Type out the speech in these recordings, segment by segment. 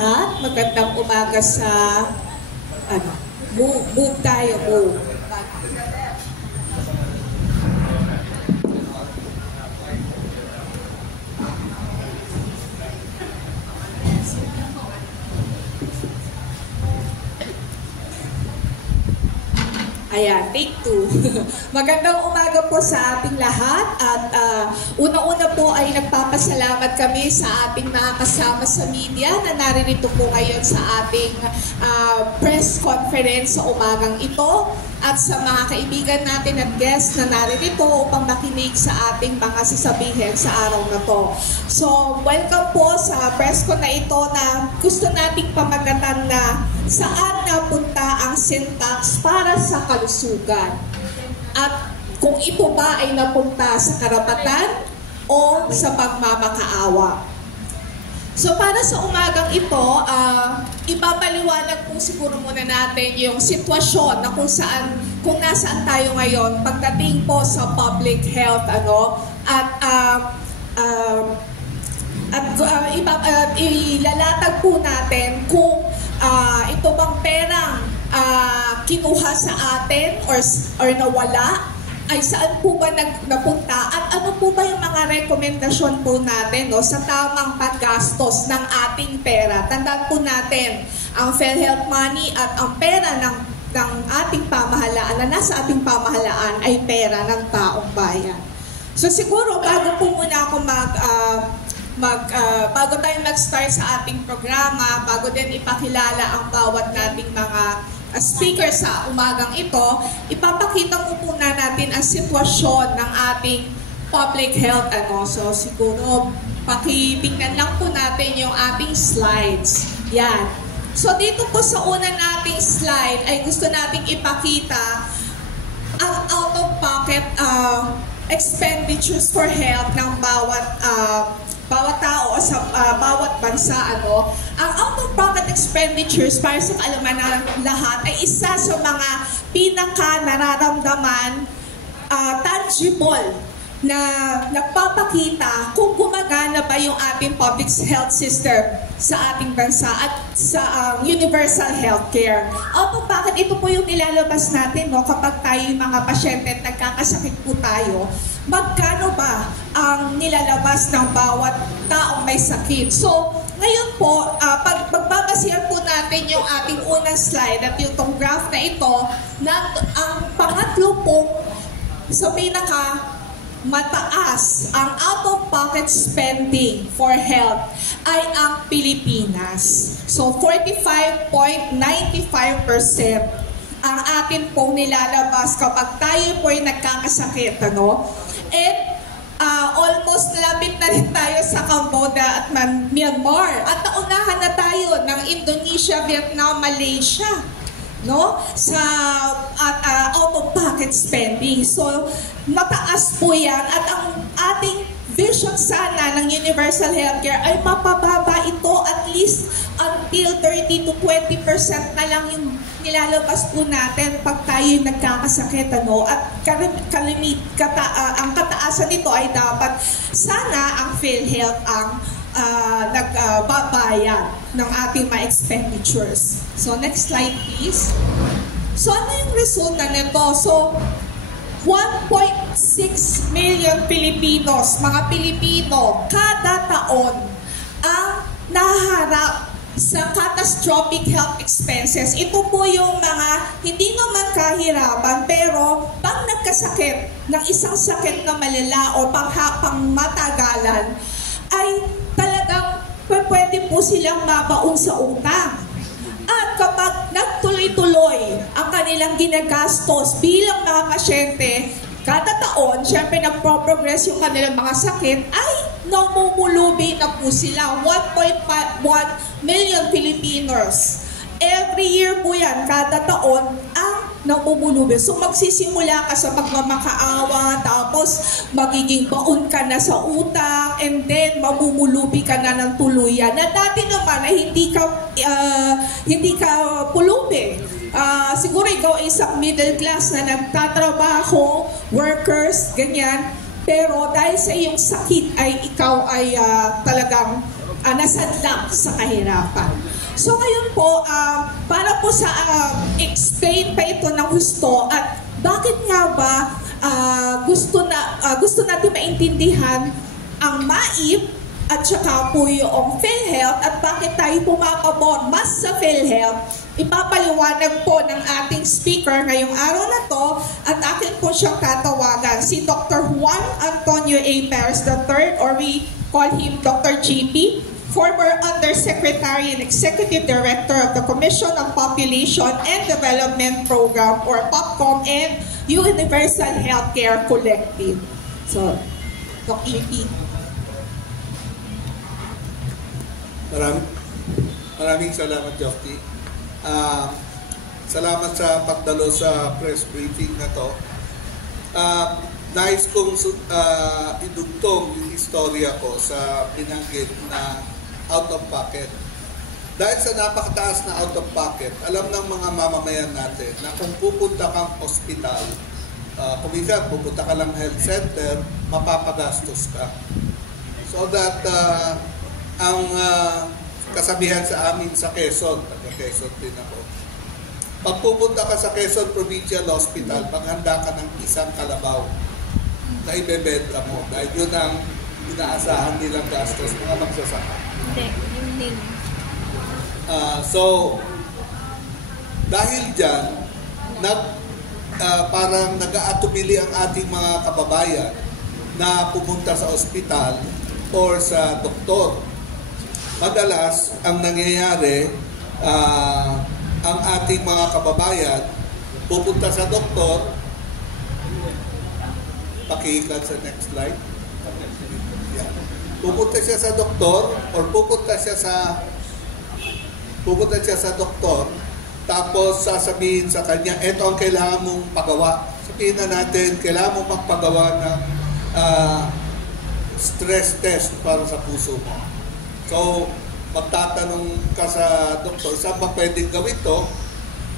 Magandang umaga sa move tayo, move. Ayan, take 2. Magandang umaga po sa ating lahat at una-una po ay nagpapasalamat kami sa ating mga kasama sa media na naririto po ngayon sa ating press conference sa umagang ito at sa mga kaibigan natin at guests na naririto upang makinig sa ating mga sasabihin sa araw na to. So, welcome po sa press con na ito na gusto nating pamagatan na saan napunta ang syntax para sa kalusugan at kung ito ba ay napunta sa karapatan o sa pagmamakaawa. So para sa umagang ito, ipapaliwanag po siguro muna natin yung sitwasyon na kung nasaan tayo ngayon pagdating po sa public health ilalatag po natin kung ito bang perang kinuha sa atin or nawala, ay saan po ba napunta at ano po ba yung mga rekomendasyon po natin sa tamang paggastos ng ating pera. Tandaan po natin, ang PhilHealth money at ang pera ng ating pamahalaan na nasa ating pamahalaan ay pera ng taong bayan. So siguro bago po muna ako bago tayo mag-start sa ating programa, bago din ipakilala ang bawat nating mga speaker sa umagang ito, ipapakita po muna natin ang sitwasyon ng ating public health. So siguro pakitingnan lang po natin yung ating slides. Yan. So dito po sa una nating slide ay gusto nating ipakita ang out-of-pocket expenditures for health ng bawat tao o sa bawat bansa. Ang out-of-pocket expenditures para sa kaalaman ng lahat ay isa sa mga pinaka-nararamdaman tangible na nagpapakita kung gumagana ba yung ating public health system sa ating bansa at sa universal healthcare. Out-of-pocket, ito po yung nilalabas natin kapag tayo yung mga pasyente at nagkakasakit po tayo. Magkano ba ang nilalabas ng bawat taong may sakit? So, ngayon po, pagbabasihan po natin yung ating unang slide at yung tong graph na ito, na ang pangatlo po sa mataas ang out-of-pocket spending for health ay ang Pilipinas. So, 45.95% ang atin pong nilalabas kapag tayo po ay nagkakasakit. And almost lapit na rin tayo sa Cambodia at Myanmar. At naunahan na tayo ng Indonesia, Vietnam, Malaysia sa out-of-pocket spending. So, mataas po yan at ang ating vision sana ng universal healthcare ay mapababa ito at least until 30 to 20% na lang yung nilalabas po natin pag tayo nagkakasakit. At ang kataasan nito ay dapat sana ang PhilHealth ang nagbabayad ng ating mga expenditures. So next slide please. So ano yung resulta nito? So 1.6 million Filipinos, mga Pilipino, kada taon ang naharap sa catastrophic health expenses. Ito po yung mga hindi naman kahirapan pero pang nagkasakit ng isang sakit na malala o pang matagalan ay talagang pwede po silang mabaon sa utang. At kapag nagtuloy-tuloy ang kanilang ginagastos bilang mga pasyente, kada taon, syempre nagpo-progress yung kanilang mga sakit, ay namumulubi na po sila. 1.1 million Filipinos. Every year po yan, kada taon, ang namumulubi. So magsisimula ka sa pagmamakaawa, tapos magiging baon ka na sa utang, and then mamumulubi ka na ng tuluyan. Na dati naman ay hindi ka pulubi. Siguro ikaw ay isang middle class na nagtatrabaho, workers, ganyan. Pero dahil sa iyong sakit ay ikaw ay talagang nasadlak sa kahirapan. So ngayon po, para po sa explain pa ito ng gusto at bakit nga ba gusto natin maintindihan ang MAIP at saka po yung PhilHealth at bakit tayo pumapabor mas sa PhilHealth, ipapaliwanag po ng ating speaker ngayong araw na to at akin po siyang tatawagan, si Dr. Juan Antonio A. Perez III or we call him Dr. JP, former Undersecretary and Executive Director of the Commission on Population and Development Program or POPCOM and Universal Healthcare Collective. So, Dr. JP. Maraming salamat, Jofty. Salamat sa pagdalo sa press briefing na to. Nais kong idugtong yung istorya ko sa binanggit na out of pocket. Dahil sa napakataas na out of pocket, alam ng mga mamamayan natin na kung pupunta kang ospital, kung minsan pupunta ka lang health center, mapapagastos ka. So that ang kasabihan sa amin sa Quezon, taga-Quezon din ako, pag pupunta ka sa Quezon Provincial Hospital, maghanda ka ng isang kalabaw na ibebenta mo dahil yun ang inaasahan nilang gastos mga magsasaka. So, dahil dyan, parang nag-aatubili ang ating mga kababayan na pumunta sa ospital or sa doktor. Madalas, ang nangyayari, ang ating mga kababayan pupunta sa doktor, pakiikan sa next slide. Yeah. Pupunta siya sa doktor or pupunta siya sa doktor, tapos sasabihin sa kanya, eto ang kailangan mong pagawa. Sabihin na natin, kailangan mong magpagawa ng stress test para sa puso mo. So, magtatanong ka sa doktor, saan ba pwedeng gawin to?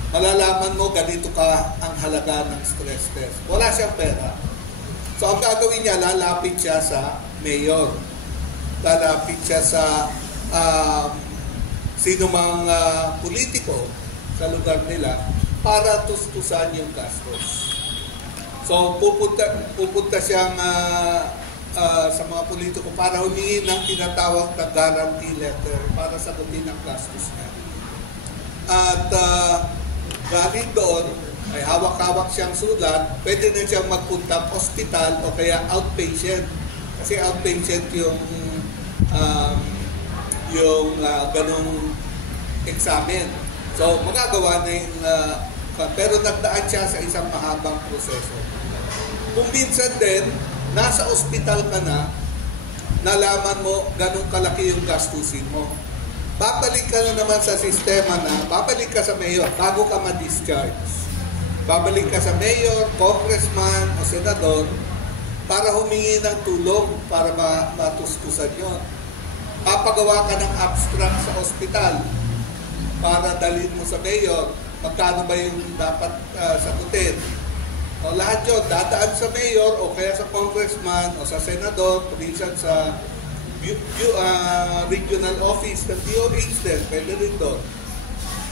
Malalaman mo, ganito ka ang halaga ng stress test. Wala siyang pera. So, ang gagawin niya, lalapit siya sa mayor. Lalapit siya sa sino mang politiko sa lugar nila para tustusan yung gastos. So, pupunta siyang sa mga politiko para humingi ng tinatawag na guarantee letter para sagutin ang gastos niya. At galing doon, ay hawak-hawak siyang sulat, pwede na siyang magpuntang hospital o kaya outpatient. Kasi outpatient yung ganong examen. So, magagawa na yung pero nagdaan siya sa isang mahabang proseso. Kung minsan din, nasa ospital ka na, nalaman mo ganun kalaki yung gastusin mo. Babalik ka na naman sa sistema na, babalik ka sa mayor bago ka ma-discharge. Babalik ka sa mayor, congressman o senador para humingi ng tulong para matustusan yun. Papagawa ka ng abstract sa ospital para dalhin mo sa mayor. Magkano ba yung dapat sagutin? O lahat yun, dadaan sa mayor o kaya sa congressman o sa senador, minsan sa regional office ng DOH din, pwede rin doon.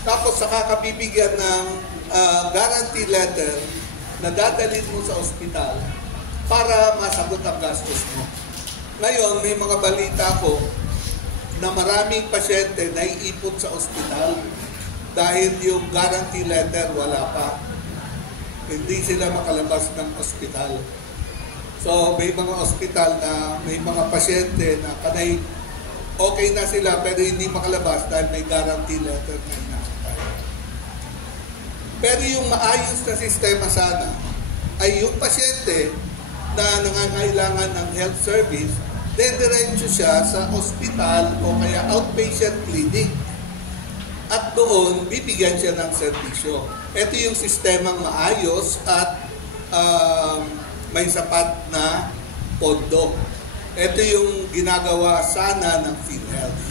Tapos saka kabibigyan ng guarantee letter na dadalhin mo sa ospital para masagot ang gastos mo. Ngayon, may mga balita ko na maraming pasyente na iipot sa ospital dahil yung guarantee letter wala pa. Hindi sila makalabas ng ospital. So, may mga ospital na may mga pasyente na kanay okay na sila pero hindi makalabas dahil may guarantee letter na inasakay. Pero yung maayos na sistema sana ay yung pasyente na nangangailangan ng health service, dediretso siya sa ospital o kaya outpatient clinic. At doon, bibigyan siya ng serbisyo. Ito yung sistemang maayos at may sapat na pondo. Ito yung ginagawa sana ng PhilHealth.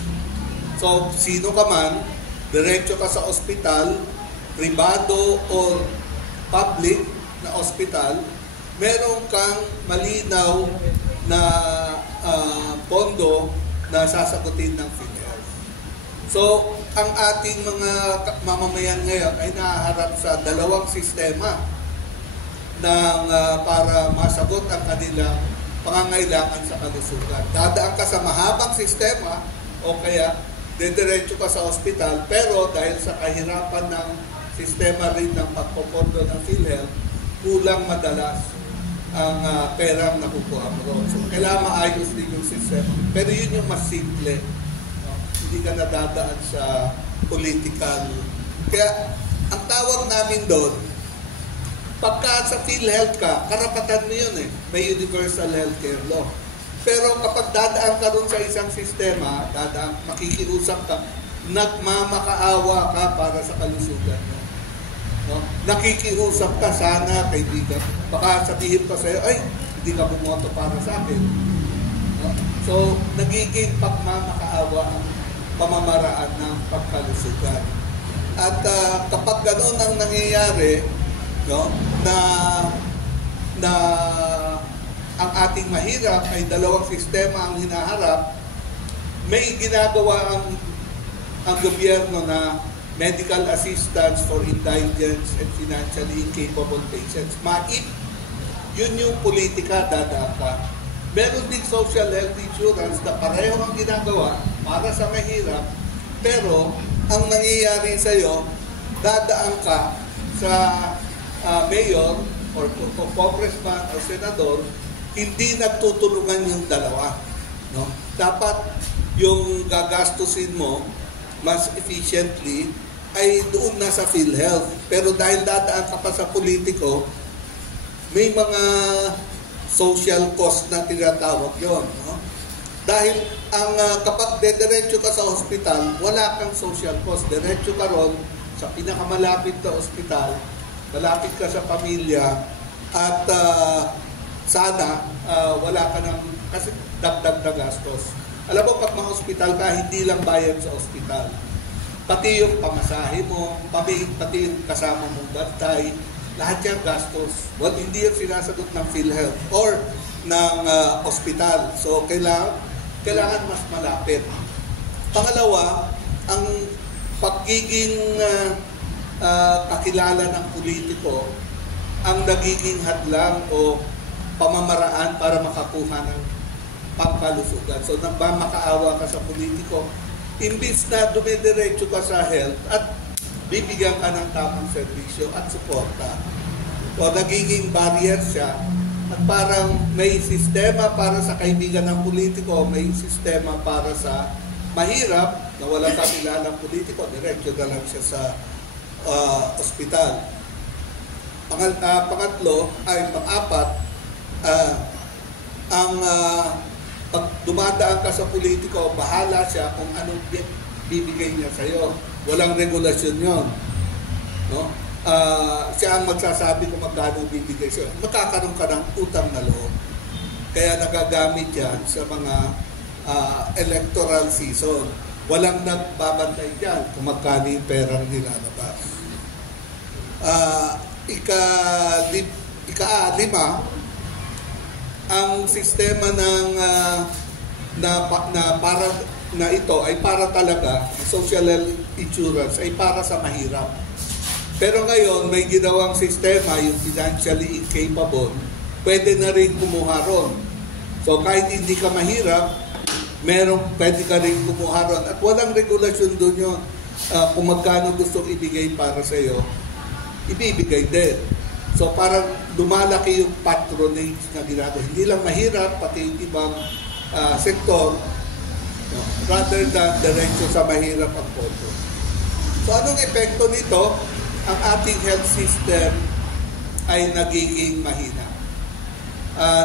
So, sino ka man, diretso ka sa ospital, pribado o public na ospital, meron kang malinaw na pondo na sasagutin ng PhilHealth. So, ang ating mga mamamayan ngayon ay nahaharap sa dalawang sistema ng para masagot ang kanilang pangangailangan sa kalusugan. Dadaan ka sa mahabang sistema o kaya dediretso ka sa ospital, pero dahil sa kahirapan ng sistema rin ng pagpopondo ng PhilHealth, kulang madalas ang perang nakukuha mo roon. So, kailangan maayos din yung sistema. Pero yun yung mas simple. No? Hindi ka nadadaan sa political. Kaya, ang tawag namin doon, pagka sa PhilHealth ka, karapatan mo yun eh. May universal healthcare law. Pero kapag dadaan ka rin sa isang sistema, makikiusap ka, nagmamakaawa ka para sa kalusugan mo. No? Nakikiusap ka, sana, kaibigan. Baka sabihin pa sa'yo, ay, hindi ka bumoto para sa akin. No? So, nagiging pagmamakaawa ang pamamaraan ng pagkalusugan. At kapag ganoon ang nangyayari, no, na ang ating mahirap ay dalawang sistema ang hinaharap, may ginagawa ang gobyerno na medical assistance for indigent and financially incapable patients. MAIP, yun yung politika, dadaan ka. Meron din social health insurance na pareho ang ginagawa para sa mahirap, pero ang nangyayari sa'yo, dadaan ka sa mayor or congressman or senador, hindi nagtutulungan yung dalawa. No? Dapat yung gagastusin mo mas efficiently ay doon na sa PhilHealth. Pero dahil dadaan ka pa sa politiko, may mga social cost na tinatawag yun. No? Dahil kapag dediretso ka sa hospital, wala kang social cost. Diretso ka ron sa pinakamalapit na hospital, malapit ka sa pamilya, at sana wala ka ng kasi dagdag na gastos. Alam mo, pag ma-hospital ka, hindi lang bayad sa hospital. Pati yung pamasahe mo, pati yung kasama mong bantay, lahat yung gastos. Well, hindi yung sinasagot ng PhilHealth or ng hospital. So, kailangan mas malapit. Pangalawa, ang pagiging kakilala ng politiko ang nagiging hadlang o pamamaraan para makakuha ng pangkalusugan. So, nagmamakaawa ka sa politiko, imbis na dumidiretso ka sa health at bibigyan ka ng tamang serbisyo at suporta. So, nagiging barrier siya at parang may sistema para sa kaibigan ng politiko, may sistema para sa mahirap na walang kakilalang politiko, diretso na lang siya sa ospital. Pang-apat, pag dumadaan ka sa politiko, bahala siya kung anong bibigay niya sa'yo. Walang regulasyon yon. No? Siya ang magsasabi kung magkano bibigay sa'yo. Magkakaroon ka ng utang na loob. Kaya nagagamit yan sa mga electoral season. Walang nagbabantay dyan kung magkano yung perang nilalabas. Ika-lima, ang sistema ng na ito ay para talaga, social health insurance ay para sa mahirap. Pero ngayon may ginawang sistema, yung financially incapable, pwede na rin kumuha ron. So kahit hindi ka mahirap, pwede ka rin kumuha ron. At walang regulasyon doon yun. Kung magkano gustong ibigay para sa iyo, ibibigay din. So parang lumalaki yung patronage na ginagawa. Hindi lang mahirap, pati yung ibang sektor, no? Rather than diretso sa mahirap ang pondo. So anong epekto nito? Ang ating health system ay nagiging mahina.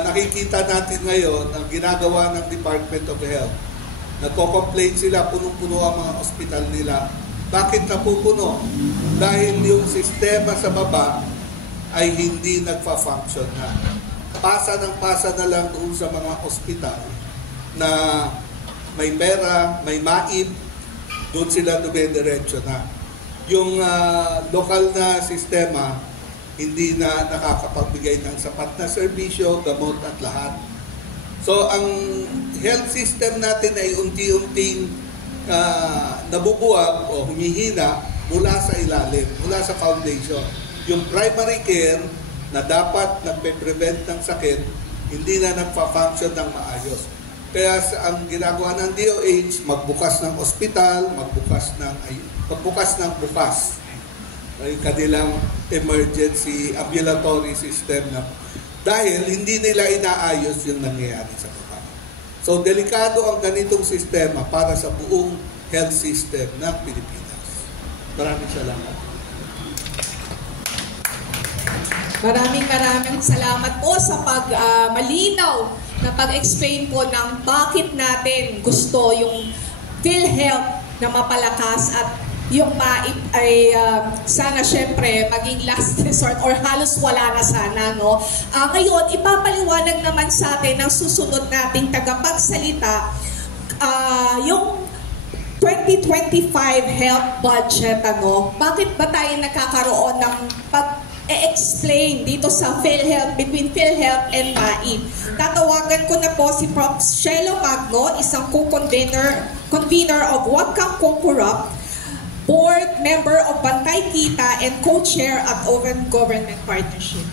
Nakikita natin ngayon ang ginagawa ng Department of Health. Nagko-complain sila, punong-puno ang mga ospital nila. Bakit napupuno? Dahil yung sistema sa baba ay hindi nagfa-function na. Pasa na lang doon sa mga ospital na may pera, may maib, doon sila dumediretso na. Yung lokal na sistema, hindi na nakakapagbigay ng sapat na serbisyo, gamot at lahat. So, ang health system natin ay unti-unting nabubuwag o humihina mula sa ilalim, mula sa foundation. Yung primary care na dapat nagpe-prevent ng sakit, hindi na nagpa-function ng maayos. Kaya ang ginagawa ng DOH, magbukas ng ospital, magbukas ng bukas yung kanilang emergency ambulatory system na dahil hindi nila inaayos yung nangyayari sa baba. So, delikado ang ganitong sistema para sa buong health system ng Pilipinas. Maraming salamat. Maraming salamat po sa malinaw na pag-explain po ng bakit natin gusto yung PhilHealth na mapalakas at yung sana syempre maging last resort or halos wala na sana, no? Ngayon, ipapaliwanag naman sa atin ng susunod nating tagapagsalita yung 2025 health budget, ano? Bakit ba tayo nagkakaroon ng pag-explain dito sa PhilHealth, between PhilHealth and MAIP? Tatawagan ko na po si Prof. Shelo Magno, isang co-convener of Wag Kang Corrupt, board member of Bantay Kita, and co-chair at Open Government Partnership.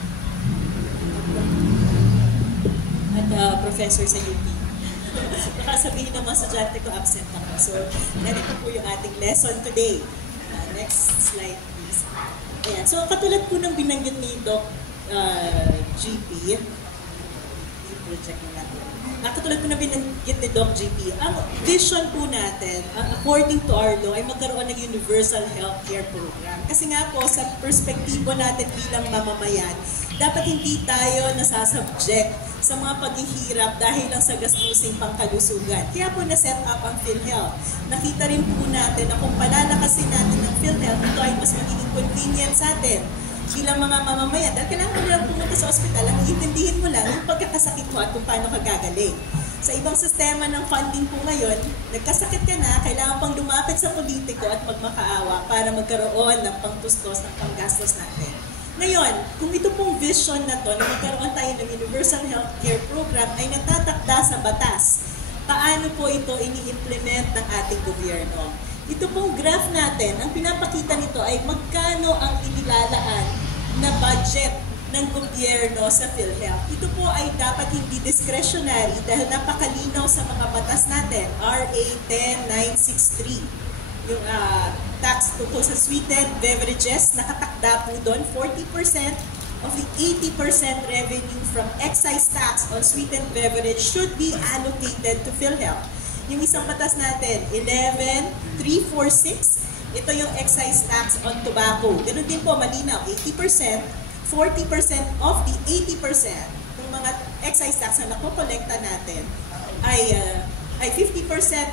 At professor sa UP. Baka sabihin ng mga estudyante ko, absent ako. So, ganito po yung ating lesson today. Next slide, please. Ayan. So, katulad po ng binanggit ni Doc GP, i-project na natin. Katulad po na binanggit ni Doc GP, ang vision po natin, according to our law, ay magkaroon ng universal healthcare program. Kasi nga po, sa perspektibo natin bilang mamamayan, dapat hindi tayo nasasubject sa mga paghihirap dahil lang sa gastusing pangkalusugan. Kaya po na-set up ang PhilHealth. Nakita rin po natin na kung palalakasin natin ng PhilHealth, ito ay mas magiging convenient sa atin bilang mga mamamayan. Dahil kailangan mo lang pumunta sa ospital, ang iintindihin mo lang yung pagkakasakit mo at kung paano ka gagaling. Sa ibang sistema ng funding po ngayon, nagkasakit ka na, kailangan pang lumapit sa politiko at magmakaawa para magkaroon ng pangtustos ng panggastos natin. Ngayon, kung ito pong vision na to, na magkaroon tayo ng universal healthcare program ay natatakda sa batas, paano po ito ini-implement ng ating gobyerno? Ito pong graph natin, ang pinapakita nito ay magkano ang inilalaan na budget ng gobyerno sa PhilHealth. Ito po ay dapat hindi discretionary dahil napakalinaw sa mga batas natin, RA 10963. Yung tax tungkol sa sweetened beverages, nakatakda po doon 40% of the 80% revenue from excise tax on sweetened beverage should be allocated to PhilHealth. Yung isang batas natin, 11346, ito yung excise tax on tobacco. Ganun din po, malinaw, 80%, 40% of the 80% ng mga excise tax na nakokolekta natin ay 50%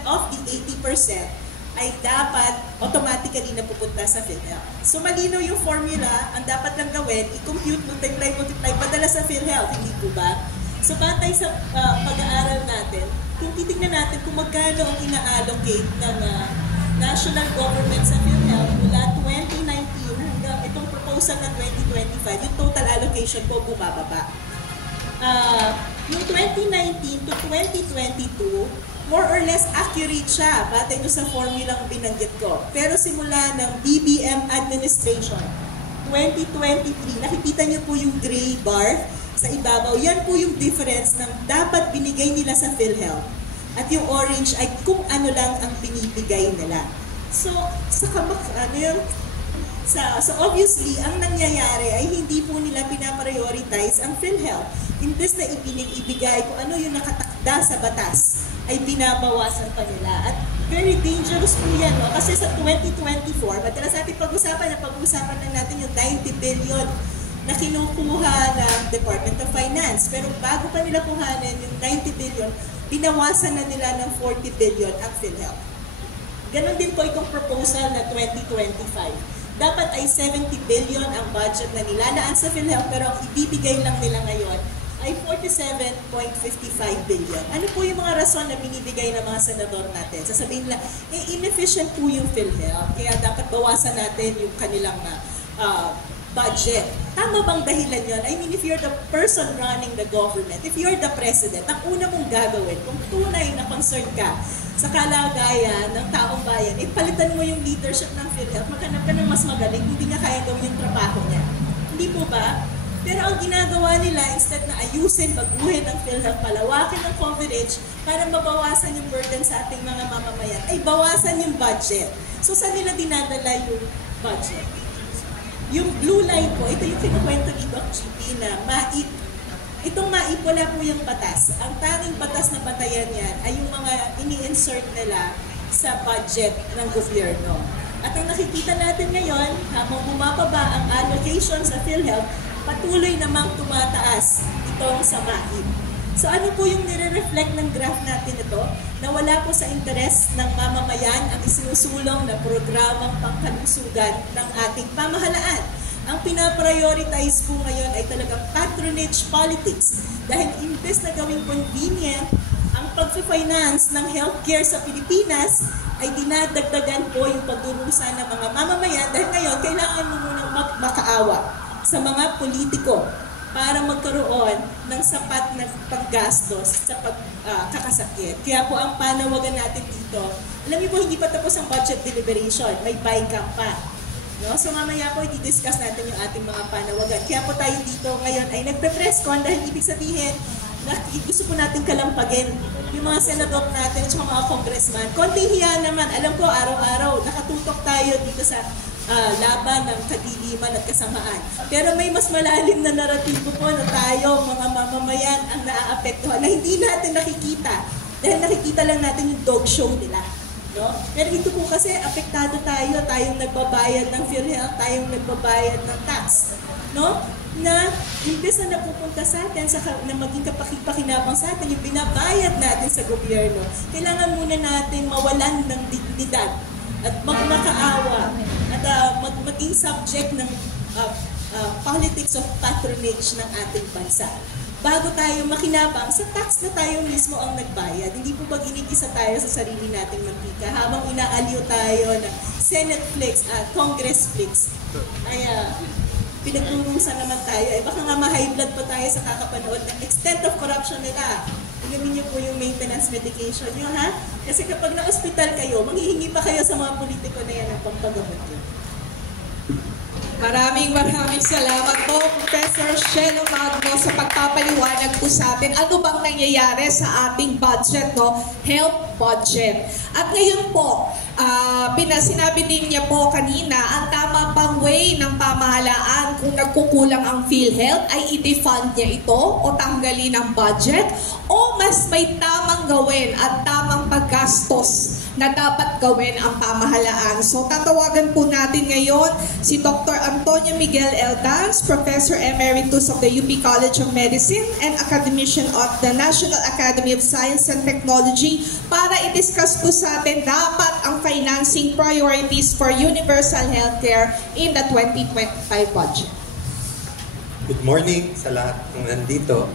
of the 80% ay dapat automatically na pupunta sa PhilHealth. So malinaw yung formula, ang dapat lang gawin, i-compute, multiply, padala sa PhilHealth, hindi po ba? So batay sa pag-aaral natin, kung titignan natin kung magkano ang ina-allocate ng national government sa PhilHealth mula 2019 hanggang itong proposal ng 2025, yung total allocation po bumababa. Yung 2019 to 2022, more or less accurate siya batay doon sa formulang binanggit ko. Pero simula ng BBM administration, 2023, nakikita niyo po yung gray bar sa ibabaw. Yan po yung difference ng dapat binigay nila sa PhilHealth. At yung orange ay kung ano lang ang binibigay nila. So, so obviously, ang nangyayari ay hindi po nila pinaprioritize ang PhilHealth. Imbes na ibigay kung ano yung nakatakda sa batas, ay binabawasan pa nila. At very dangerous po yan, no? Kasi sa 2024, madalas natin pag-usapan lang natin yung 90 billion na kinukuha ng Department of Finance. Pero bago pa nila kuhanin yung 90 billion, binawasan na nila ng 40 billion ang PhilHealth. Ganon din po itong proposal na 2025. Dapat ay 70 billion ang budget na nilalaan sa PhilHealth, pero ang ibibigay lang nila ngayon ay 47.55 billion. Ano po yung mga rason na binibigay ng mga senador natin? Sasabihin nila, inefficient po yung PhilHealth, kaya dapat bawasan natin yung kanilang budget. Tama bang dahilan yun? I mean, if you're the person running the government, if you're the president, ang una mong gagawin, kung tunay na concerned ka sa kalagayan ng taong bayan, ipalitan mo yung leadership ng PhilHealth, maghanap ka ng mas magaling, hindi niya kaya gawin yung trabaho niya. Hindi po ba? Pero ang ginagawa nila, instead na ayusin, baguhin ng PhilHealth, palawakin ng coverage para mabawasan yung burden sa ating mga mamamayan, ay bawasan yung budget. So saan nila dinadala yung budget? Yung blue line po, ito yung kinukwento ni Doc GP na itong MAIP, wala po yung batas. Ang tanging batas na batayan yan ay yung mga ini-insert nila sa budget ng gobyerno. At ang nakikita natin ngayon, habang bumababa ang allocation sa PhilHealth, patuloy namang tumataas itong sa MAIP. So ano po yung nire-reflect ng graph natin ito? Na wala po sa interes ng mamamayan ang isinusulong na programang pangkalusugan ng ating pamahalaan. Ang pinaprioritize po ngayon ay talagang patronage politics. Dahil imbes na gawing convenient ang pag-finance ng healthcare sa Pilipinas, ay dinadagdagan po yung pagdurusa ng mga mamamayan dahil ngayon kailangan mo munang makaawa sa mga politiko para magkaroon ng sapat na panggastos sa pagkakasakit. Kaya po ang panawagan natin dito, alam niyo po hindi pa tapos ang budget deliberation, may BICAM pa. No? So mamaya po i-discuss natin yung ating mga panawagan. Kaya po tayo dito ngayon ay nagpe-press con dahil ibig sabihin na gusto po natin kalampagin yung mga senador natin at mga congressman. Konting hiya naman, alam ko araw-araw nakatutok tayo dito sa laban ng kadiliman at kasamaan. Pero may mas malalim na naratibo po na tayo, mga mamamayan, ang naaapektuhan na hindi natin nakikita. Dahil nakikita lang natin yung dog show nila. No? Pero ito po kasi apektado tayo, tayong nagbabayad ng PhilHealth, tayong nagbabayad ng tax. No? Na imbes na napupunta sa atin, na maging kapakipakinabang sa atin, yung binabayad natin sa gobyerno, kailangan muna natin mawalan ng dignidad at magmakaawa at maging subject ng politics of patronage ng ating bansa. Bago tayo makinabang, sa tax na tayo mismo ang nagbayad. Hindi po ba ginigisa tayo sa sarili nating mantika habang inaaliw tayo ng Senate flex at Congress flex. Ay pinagturusan naman tayo. Baka nga ma-high blood pa tayo sa kakapanood ng extent of corruption nila. Inumin niyo po yung maintenance medication niyo, ha? Kasi kapag na-hospital kayo, manghihingi pa kayo sa mga politiko na yan ang pampagamot niyo. Maraming salamat po, Professor Shelo Magno, sa pagpapaliwanag po sa atin. Ano bang nangyayari sa ating budget, no? Health budget. At ngayon po, sinabi din niya po kanina, ang tama pang way ng pamahalaan kung nagkukulang ang PhilHealth ay i-defund niya ito o tanggalin ang budget o mas may tamang gawin at tamang paggastos na dapat gawin ang pamahalaan. So tatawagan po natin ngayon si Dr. Antonio Miguel Eldans, Professor Emeritus of the UP College of Medicine and Academician of the National Academy of Science and Technology para i-discuss po sa atin dapat ang financing priorities for universal healthcare in the 2025 budget. Good morning sa lahat ng nandito.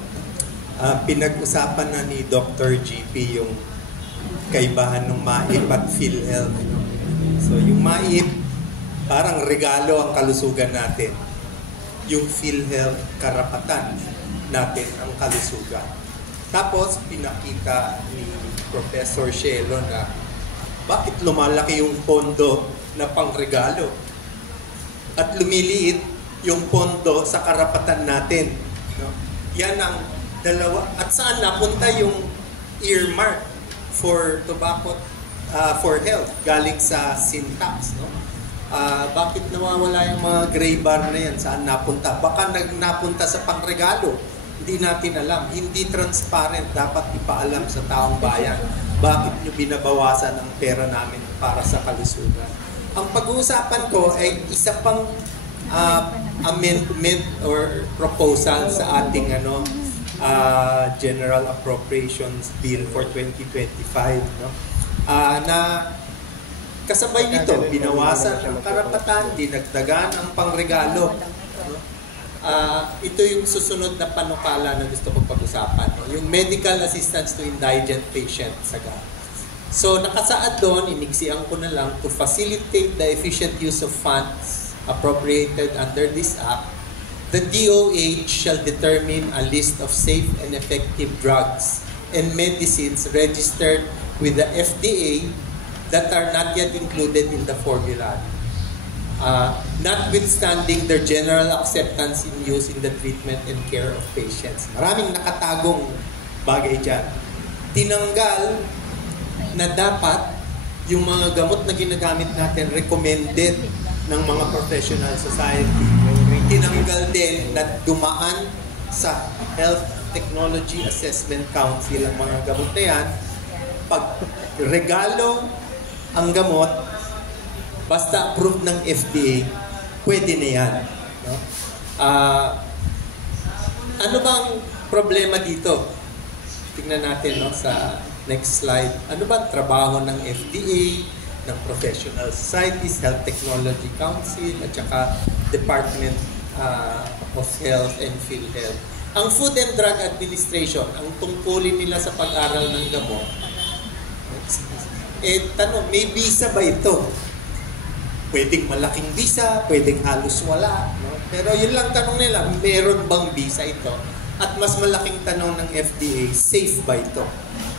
Pinag-usapan na ni Dr. GP yung kaibahan ng MAIP at PhilHealth. So yung MAIP, parang regalo ang kalusugan natin. Yung PhilHealth, karapatan natin ang kalusugan. Tapos pinakita ni Professor Shelo na bakit lumalaki yung pondo na pangregalo at lumiliit yung pondo sa karapatan natin. No? Yan ang dalawa. At saan napunta yung earmark for tobacco, for health, galing sa sin tax, no? Bakit nawawala yung mga gray bar na yan? Saan napunta? Baka napunta sa pangregalo. Hindi natin alam. Hindi transparent. Dapat ipaalam sa taong bayan. Bakit nyo binabawasan ang pera namin para sa kalusugan? Ang pag-uusapan ko ay isa pang amendment or proposal sa ating General Appropriations Bill for 2025, no? Na kasabay nito, binawasan ang karapatan, dinagdagan ang pangregalo. No? Ito yung susunod na panukala na gusto kong pag-usapan, no? Yung medical assistance to indigent patients sa GAP. So nakasaad doon, iniksian ko na lang, to facilitate the efficient use of funds appropriated under this Act, the DOH shall determine a list of safe and effective drugs and medicines registered with the FDA that are not yet included in the formula, notwithstanding their general acceptance in use in the treatment and care of patients. Maraming nakatagong bagay dyan. Tinanggal na dapat yung mga gamot na ginagamit natin recommended ng mga professional society. Tinanggal din na dumaan sa Health Technology Assessment Council ang mga gamot na yan. Pag regalo ang gamot, basta approved ng FDA, pwede na yan. No? Ano bang problema dito? Tingnan natin no, sa next slide. Ano ba ang trabaho ng FDA, ng professional societies, Health Technology Council, at saka Department of Health and PhilHealth? Ang Food and Drug Administration, ang tungkulin nila sa pag-aral ng gamot, tanong, may visa ba ito? Pwedeng malaking visa, pwedeng halos wala. No? Pero yun lang tanong nila, meron bang visa ito? At mas malaking tanong ng FDA, safe ba ito? No?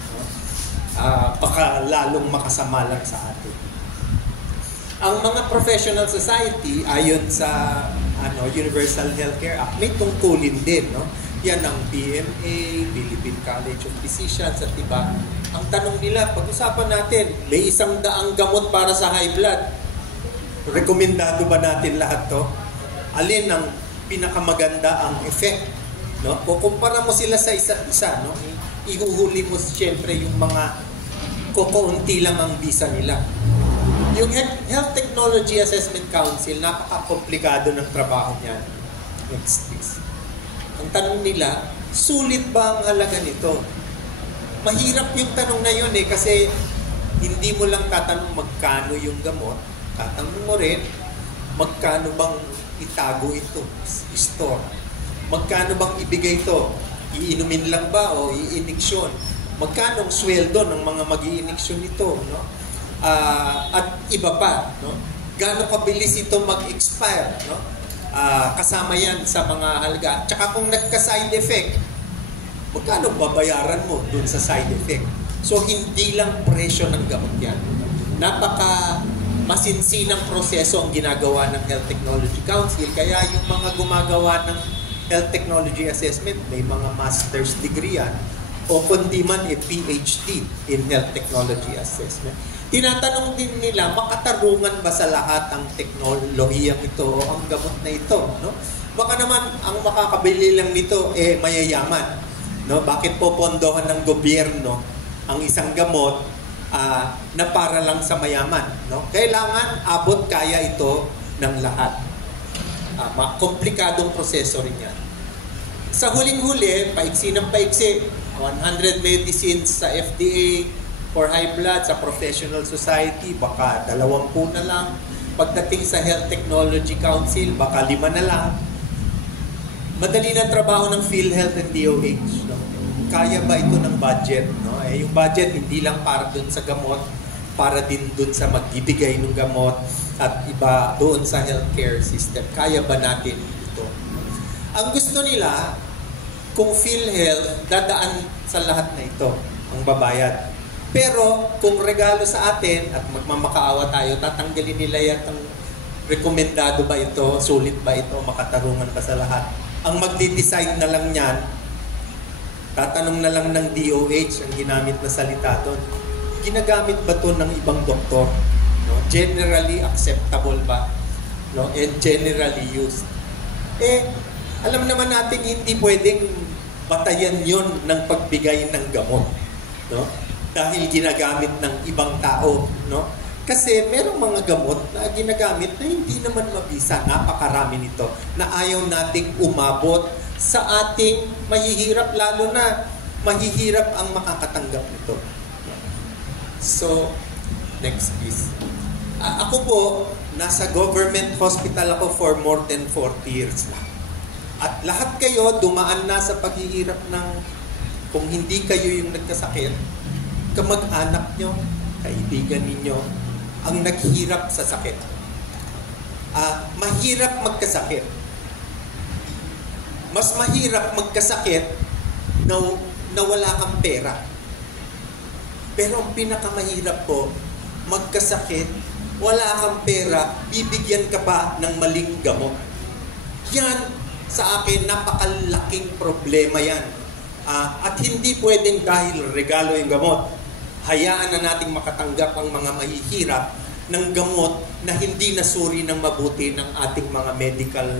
Baka lalong makasama lang sa atin. Ang mga professional society, ayon sa Universal Healthcare Act, may tungkulin din. No? Yan ang PMA, Philippine College of Physicians at iba. Ang tanong nila, pag-usapan natin, may 100 gamot para sa high blood. Rekomendado ba natin lahat to? Alin ang pinakamaganda ang effect? No? Kukumpara mo sila sa isa't isa. No? Ihuhuli mo siyempre yung mga kukunti lang ang visa nila. Yung Health Technology Assessment Council, napaka-komplikado ng trabaho niyan. Next please. Ang tanong nila, sulit ba ang halaga nito? Mahirap yung tanong na yun kasi hindi mo lang tatanong magkano yung gamot, tatanong mo rin magkano bang itago ito, store. Magkano bang ibigay ito? Iinumin lang ba o iiniksyon? Magkano ang sweldo ng mga mag-iiniksyon nito? No? At iba pa, no? Gaano kabilis ito mag-expire? No? Kasama yan sa mga halaga. Tsaka kung nagka-side effect, magkano babayaran mo dun sa side effect? So, hindi lang presyo ng gamot yan. Napaka masinsinang proseso ang ginagawa ng Health Technology Council. Kaya yung mga gumagawa ng Health Technology Assessment, may mga master's degree yan, o kundi man PhD in Health Technology Assessment. Tinatanong din nila, makatarungan ba sa lahat ang teknolohiyang ito o ang gamot na ito? No? Baka naman, ang makakabili lang nito, mayayaman. No? Bakit popondohan ng gobyerno ang isang gamot na para lang sa mayaman? No? Kailangan abot kaya ito ng lahat. Komplikadong proseso rin yan. Sa huling-huli, paiksi ng paiksi, 100 medicines sa FDA for high blood, sa professional society, baka 20 na lang. Pagdating sa Health Technology Council, baka 5 na lang. Madali na trabaho ng PhilHealth and DOH. No? Kaya ba ito ng budget? No? Yung budget, hindi lang para dun sa gamot, para din dun sa magbibigay ng gamot at iba doon sa healthcare system. Kaya ba natin ito? Ang gusto nila, kung PhilHealth, dadaan sa lahat na ito, ang babayad. Pero kung regalo sa atin at magmamakaawa tayo, tatanggalin nila yan ang rekomendado ba ito, sulit ba ito, makatarungan ba sa lahat. Ang magdi-decide na lang yan, tatanong na lang ng DOH ang ginamit na salita doon. Ginagamit ba ito ng ibang doktor? No? Generally acceptable ba? No? And generally used. Alam naman natin hindi pwedeng batayan yon ng pagbigay ng gamot. No? Dahil ginagamit ng ibang tao. No? Kasi merong mga gamot na ginagamit na hindi naman mabisa. Napakarami nito na ayaw nating umabot sa ating mahihirap, lalo na mahihirap ang makakatanggap nito. So, next please. Ako po, nasa government hospital ako for more than 40 years na. At lahat kayo dumaan na sa paghihirap ng, kung hindi kayo yung nagkasakit, kamag-anak nyo, kaibigan ninyo, ang naghirap sa sakit. mahirap magkasakit. Mas mahirap magkasakit na wala kang pera. Pero ang pinakamahirap po, magkasakit, wala kang pera, bibigyan ka pa ng maling gamot. Yan, sa akin, napakalaking problema yan. At hindi pwedeng dahil regalo yung gamot, hayaan na nating makatanggap ang mga mahihirap ng gamot na hindi nasuri ng mabuti ng ating mga medical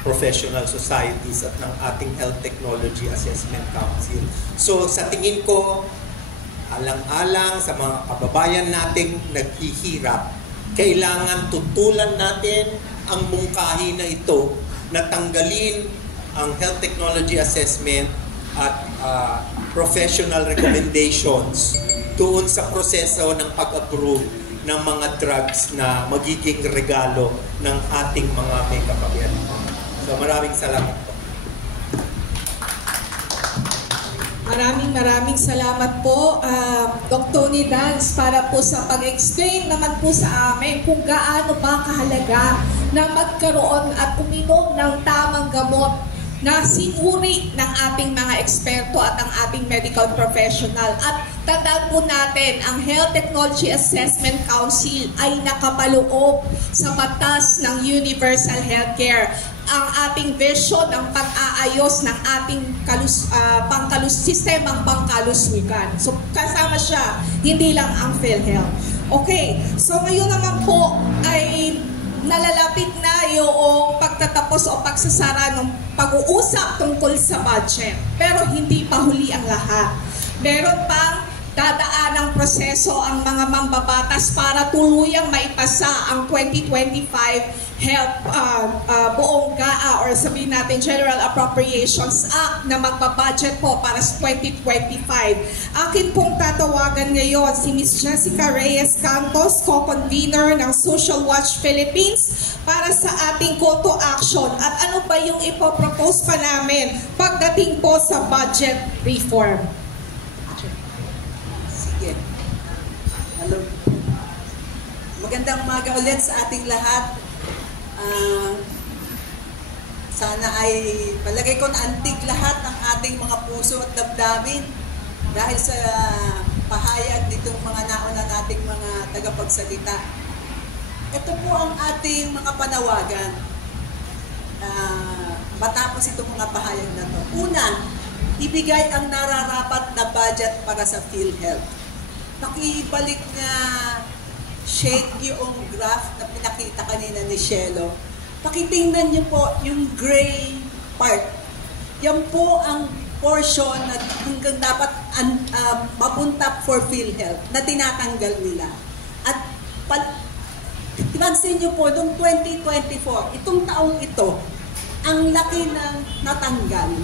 professional societies at ng ating Health Technology Assessment Council. So sa tingin ko, alang-alang sa mga kababayan nating naghihirap, kailangan tutulan natin ang mungkahi na ito na tanggalin ang Health Technology Assessment at professional recommendations doon sa proseso ng pag-approve ng mga drugs na magiging regalo ng ating mga may kapagyarihan. So maraming salamat po. Maraming salamat po, Dr. Tony Dance, para po sa pag-explain naman po sa amin kung gaano ba kahalaga na magkaroon at uminom ng tamang gamot na sinuri ng ating mga eksperto at ang ating medical professional. At tandaan po natin, ang Health Technology Assessment Council ay nakapaloob sa batas ng Universal Healthcare. Ang ating vision ng pag-aayos ng ating sistemang pangkalusugan. So kasama siya, hindi lang ang PhilHealth. Okay, so ngayon naman po ay nalalapit na yung pagtatapos o pagsasara ng pag-uusap tungkol sa budget. Pero hindi pa huli ang lahat. Meron pang dadaan ng proseso ang mga mambabatas para tuluyang maipasa ang 2025 health buong GAA or sabihin natin General Appropriations Act na magbabudget po para sa 2025. Akin pong tatawagan ngayon si Ms. Jessica Reyes Cantos, co-convener ng Social Watch Philippines para sa ating call to action at ano ba yung ipopropose pa namin pagdating po sa budget reform. Sige. Hello. Magandang umaga ulit sa ating lahat. Sana ay palagay ko na antig lahat ng ating mga puso at damdamin dahil sa pahayag nitong mga nauna nating mga tagapagsalita. Ito po ang ating mga panawagan matapos itong mga pahayag na ito. Una, ibigay ang nararapat na budget para sa PhilHealth. Nakibalik na shade yung graph na pinakita kanina ni Shelo. Pakitingnan niyo po yung gray part. Yan po ang portion na hanggang dapat mapunta for PhilHealth na tinatanggal nila. At pansin niyo po, noong 2024, itong taong ito, ang laki ng natanggal.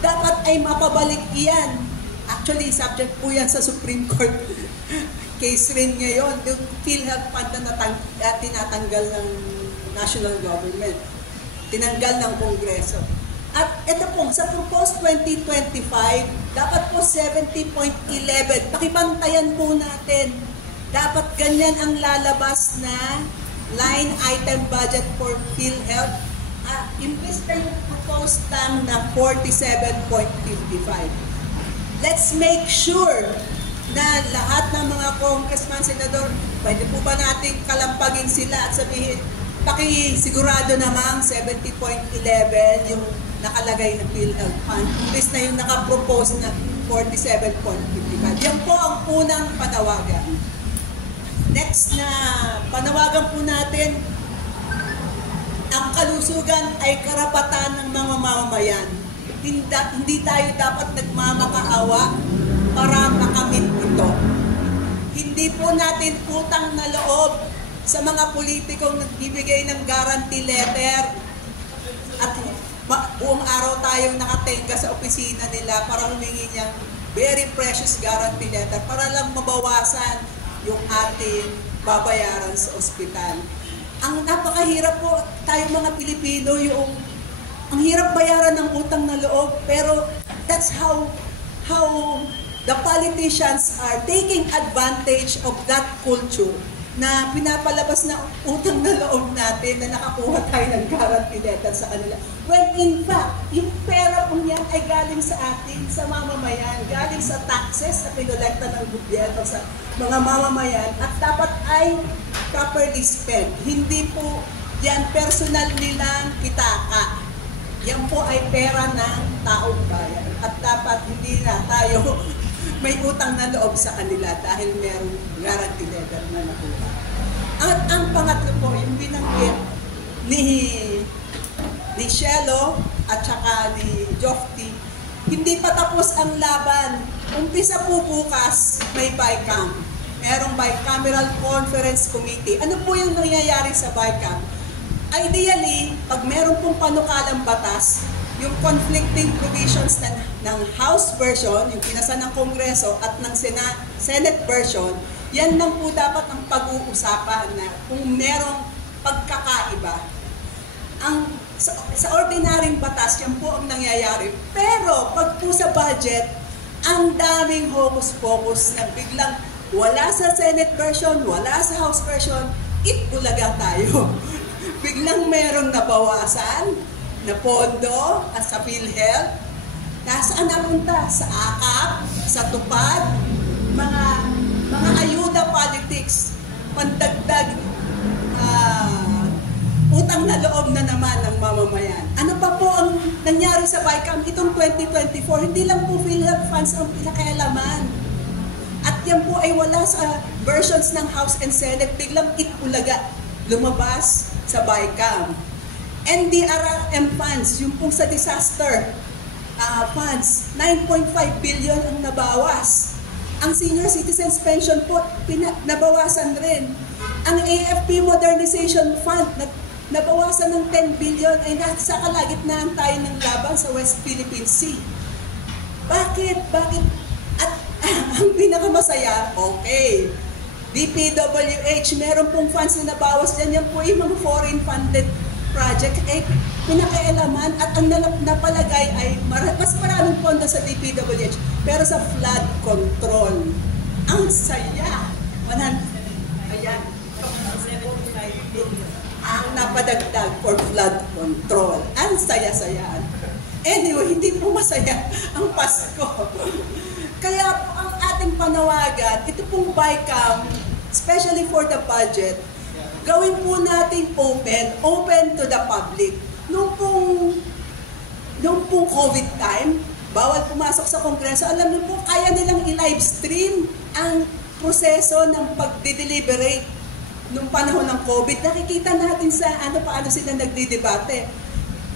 Dapat ay mapabalik iyan. Actually, subject po yan sa Supreme Court case rin ngayon. Yung PhilHealth fund na tinatanggal ng national government. Tinanggal ng Kongreso. At ito po, sa proposed 2025, dapat po 70.11. Pakipantayan po natin. Dapat ganyan ang lalabas na line item budget for PhilHealth. Imbes na yung proposed lang na 47.55. Let's make sure na lahat ng mga congressman, senador, pwede po ba natin kalampagin sila at sabihin, pakisigurado namang 70.11 yung nakalagay na PhilHealth fund, imbes na yung nakapropose na 47.55. Yan po ang unang panawagan. Next na panawagan po natin, ang kalusugan ay karapatan ng mga mamamayan. Hindi tayo dapat nagmamakaawa para makamit ito. Hindi po natin utang na loob sa mga politikong nagbibigay ng guarantee letter at buong araw tayong nakatenga sa opisina nila para humingi niyang very precious guarantee letter para lang mabawasan yung ating babayaran sa ospital. Ang napakahirap po tayong mga Pilipino, ang hirap bayaran ng utang na loob, pero that's how the politicians are taking advantage of that culture. na pinapalabas na utang na loob natin na nakakuha tayo ng guarantee letter sa kanila. When in fact, yung pera po yan ay galing sa atin, sa mamamayan, galing sa taxes na pinolekta ng gobyerno sa mga mamamayan at dapat ay properly spent. Hindi po yan personal nilang kitaka. Yan po ay pera ng taong bayan at dapat hindi na tayo may utang na loob sa kanila dahil merong guarantee letter na nakuha. At ang pangatlo po, yung binanggit ni Shelo at saka ni Jofty, hindi pa tapos ang laban. Umpisa po bukas, may BICAM. Merong Bicameral Conference Committee. Ano po yung nangyayari sa BICAM? Ideally, pag meron pong panukalang batas, yung conflicting provisions ng House version, yung pinasa ng Kongreso at ng Senate version, yan lang po dapat ang pag-uusapan na kung merong pagkakaiba. Sa ordinaryong batas, yan po ang nangyayari. Pero pag po sa budget, ang daming hocus-pocus na biglang wala sa Senate version, wala sa House version, itbulaga tayo. Biglang merong nabawasan na pondo at sa PhilHealth. Nasaan napunta? Sa AKAP, sa tupad, mga ayuda politics, pandagdag utang na loob na naman ng mamamayan. Ano pa po ang nangyari sa BICAM itong 2024? Hindi lang po PhilHealth funds ang pinakailaman. At yan po ay wala sa versions ng House and Senate, biglang itbulaga, lumabas sa BICAM. NDRRM funds, yung pong sa disaster funds, 9.5 billion ang nabawas. Ang senior citizens pension po, nabawasan rin. Ang AFP modernization fund, nabawasan ng 10 billion ay nasa kalagitnaan tayo ng laban sa West Philippine Sea. Bakit? At ang pinakamasaya, okay, DPWH, meron pong funds na nabawas dyan, yan po yung mga foreign funded project ay pinakailaman at ang napalagay ay mas maraming pondo sa DPWH pero sa flood control. Ang saya! 100, ayan, 75 billion ang napadagdag for flood control. Ang saya-sayaan. Anyway, hindi po masaya ang Pasko. Kaya po ang ating panawagan, ito pong BICAM, especially for the budget, gawin po natin open to the public. Nung pong COVID time, bawal pumasok sa Kongreso, alam niyo po, kaya nilang i-live stream ang proseso ng pagde-deliberate nung panahon ng COVID. Nakikita natin sa paano sila nagdidebate.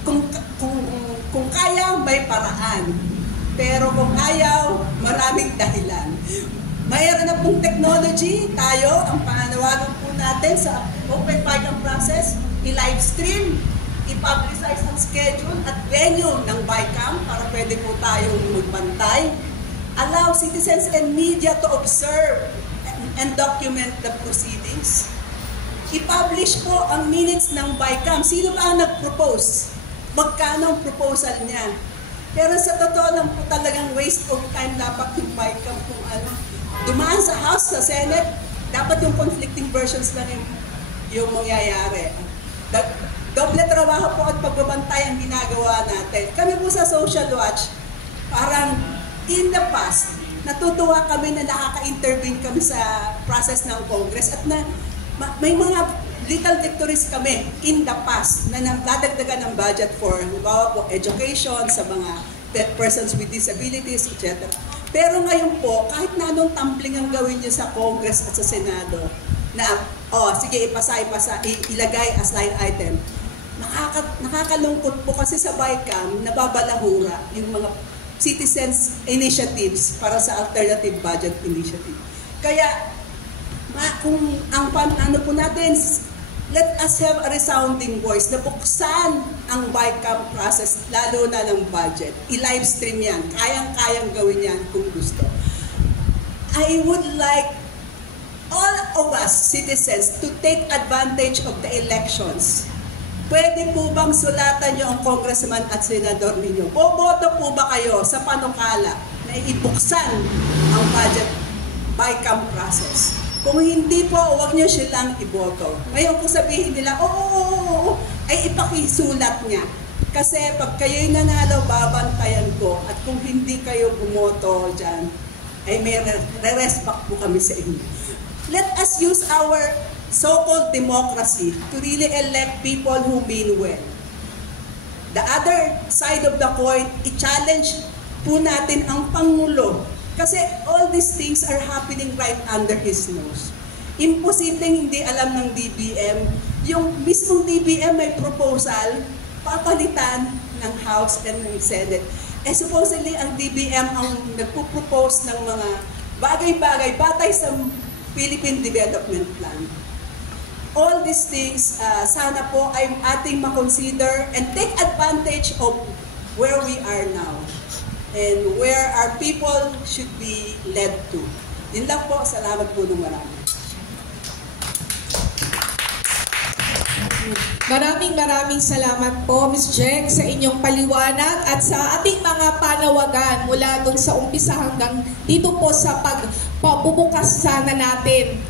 Kung kaya, may paraan. Pero kung ayaw, maraming dahilan. Mayroon na pong technology, tayo, ang panawagan po natin sa open BICAM process, i-live stream, i-publicize ang schedule at venue ng BICAM para pwede po tayong magbantay. Allow citizens and media to observe and document the proceedings. I-publish po ang minutes ng BICAM. Sino ba ang nag-propose? Magkano ang proposal niya? Pero sa totoo lang po talagang waste of time dapat yung BICAM kung dumaan sa House, sa Senate, dapat yung conflicting versions lang yung mangyayari. Doble trabaho po at pagbabantay ang ginagawa natin. Kami po sa Social Watch, parang in the past, natutuwa kami na nakaka-intervene kami sa process ng Congress at may mga little victories kami in the past na nadagdagan ng budget for, halimbawa po, education sa mga persons with disabilities, etc. Pero ngayon po, kahit na anong tumbling ang gawin niyo sa Congress at sa Senado, na, sige, ilagay as line item, nakakalungkot po kasi sa BICAM, nababalahura yung mga citizens initiatives para sa alternative budget initiative. Kaya, kung ang po natin, let us have a resounding voice na buksan ang BICAM process, lalo na ng budget. I-live stream yan. Kayang-kayang gawin yan kung gusto. I would like all of us citizens to take advantage of the elections. Pwede po bang sulatan nyo ang congressman at senador ninyo? Boboto po ba kayo sa panukala na ibuksan ang budget BICAM process? Kung hindi po, huwag nyo silang iboto. Ngayon kung sabihin nila, oo, ay ipakisulat niya. Kasi pag kayo'y nanalo, babantayan ko. At kung hindi kayo bumoto dyan, ay may re-respect po kami sa inyo. Let us use our so-called democracy to really elect people who mean well. The other side of the coin, i-challenge po natin ang Pangulo. Kasi all these things are happening right under his nose. Imposibleng hindi alam ng DBM. Yung mismong DBM may proposal, papalitan ng House and ng Senate. Supposedly, ang DBM ang nagpo-propose ng mga bagay-bagay batay sa Philippine Development Plan. All these things, sana po ay ating makonsider and take advantage of where we are now and where our people should be led to. Yun lang po, salamat po ng marami. Maraming salamat po, Ms. Jeng, sa inyong paliwanag at sa ating mga panawagan mula doon sa umpisa hanggang dito po sa pagbubukas sana natin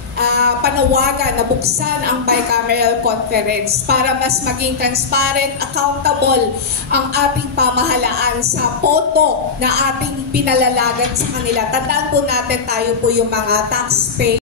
panawagan na buksan ang bicameral conference para mas maging transparent, accountable ang ating pamahalaan sa pondo na ating pinalalagan sa kanila. Tandaan po natin tayo po yung mga taxpayer.